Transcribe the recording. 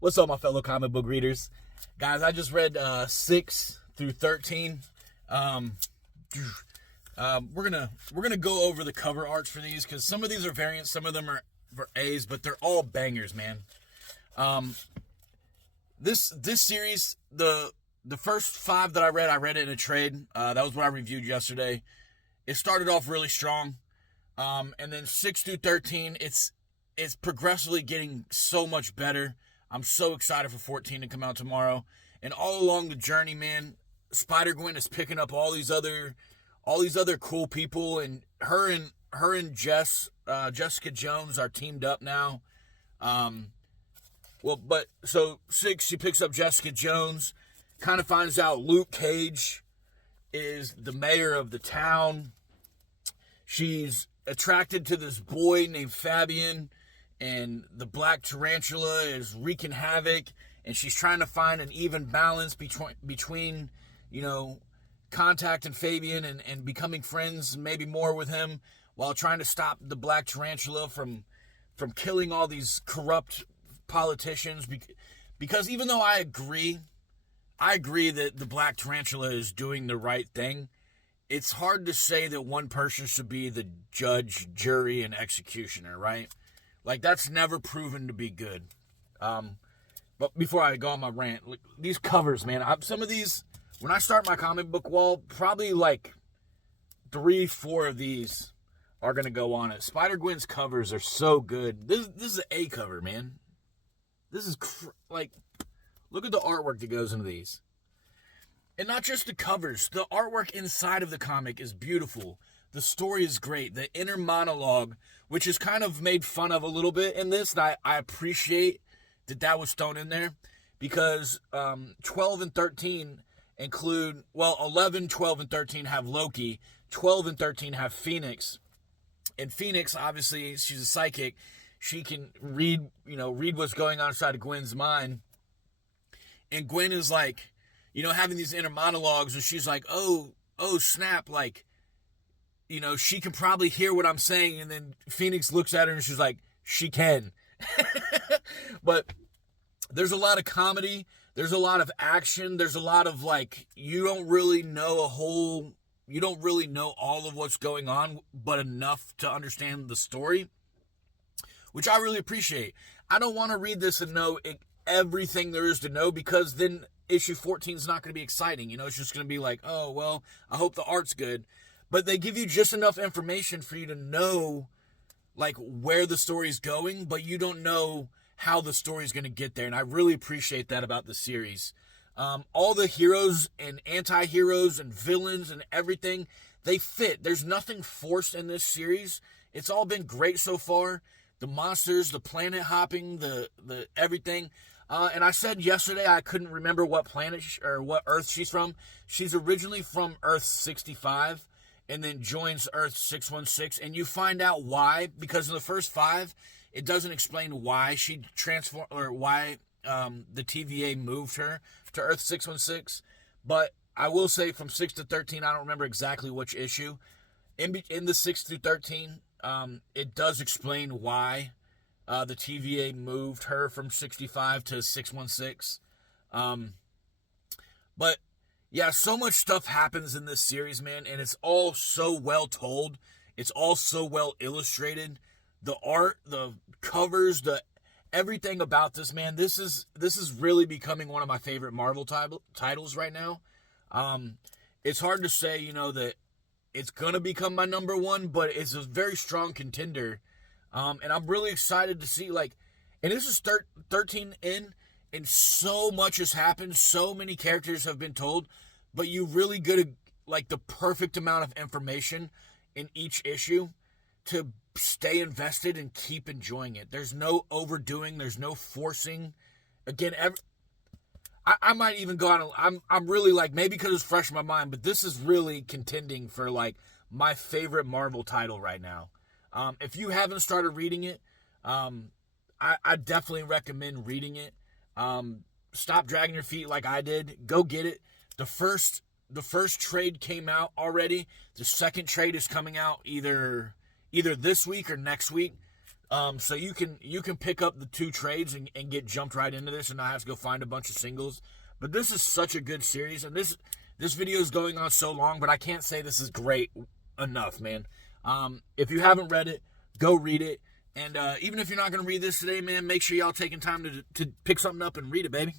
What's up, my fellow comic book readers? Guys, I just read 6 through 13. We're gonna go over the cover arts for these because some of these are variants, some of them are for A's, but they're all bangers, man. This series, the first 5 that I read it in a trade. That was what I reviewed yesterday. It started off really strong, and then 6 through 13, it's progressively getting so much better. I'm so excited for 14 to come out tomorrow. And all along the journey, man, Spider-Gwen is picking up all these other cool people, and her and Jessica Jones are teamed up now. So 6, she picks up Jessica Jones, kind of finds out Luke Cage is the mayor of the town. She's attracted to this boy named Fabian, and the black tarantula is wreaking havoc, and she's trying to find an even balance between Contact and Fabian and becoming friends, maybe more with him, while trying to stop the black tarantula from killing all these corrupt politicians. Because even though I agree that the black tarantula is doing the right thing, it's hard to say that one person should be the judge, jury, and executioner, right? Like, that's never proven to be good. But before I go on my rant, look, these covers, man, some of these, when I start my comic book wall, probably like 3-4 of these are going to go on it. Spider-Gwen's covers are so good. This is an A cover, man. This is, look at the artwork that goes into these. And not just the covers. The artwork inside of the comic is beautiful. The story is great. The inner monologue, which is kind of made fun of a little bit in this, and I appreciate that was thrown in there, because 12 and 13 include, 11, 12, and 13 have Loki. 12 and 13 have Phoenix. And Phoenix, obviously, she's a psychic. She can read what's going on inside of Gwen's mind. And Gwen is like, having these inner monologues, and she's like, oh, snap, like, she can probably hear what I'm saying. And then Phoenix looks at her and she's like, she can. But there's a lot of comedy. There's a lot of action. There's a lot of, you don't really know all of what's going on, but enough to understand the story, which I really appreciate. I don't want to read this and know everything there is to know, because then issue 14 is not going to be exciting. It's just going to be like, oh, well, I hope the art's good. But they give you just enough information for you to know, where the story's going, but you don't know how the story's going to get there. And I really appreciate that about the series. All the heroes and anti-heroes and villains and everything, they fit. There's nothing forced in this series. It's all been great so far. The monsters, the planet hopping, the everything. And I said yesterday I couldn't remember what planet or what Earth she's from. She's originally from Earth 65. And then joins Earth 616, and you find out why, because in the first 5, it doesn't explain why she transformed, or why the TVA moved her to Earth 616. But I will say, from 6 to 13, I don't remember exactly which issue. In the 6 through 13, it does explain why the TVA moved her from 65 to 616. But yeah, so much stuff happens in this series, man, and it's all so well told. It's all so well illustrated. The art, the covers, everything about this, man. This is really becoming one of my favorite Marvel titles right now. It's hard to say, that it's gonna become my number 1, but it's a very strong contender. And I'm really excited to see, and this is 13 in. And so much has happened. So many characters have been told. But you really get the perfect amount of information in each issue to stay invested and keep enjoying it. There's no overdoing. There's no forcing. Again, I might even go on. I'm really maybe because it's fresh in my mind, but this is really contending for my favorite Marvel title right now. If you haven't started reading it, I definitely recommend reading it. Stop dragging your feet like I did. Go get it. The first trade came out already. The second trade is coming out either this week or next week. So you can pick up the 2 trades and get jumped right into this and not have to go find a bunch of singles. But this is such a good series, and this video is going on so long, but I can't say this is great enough, man. If you haven't read it, go read it. And even if you're not going to read this today, man, make sure y'all taking time to pick something up and read it, baby.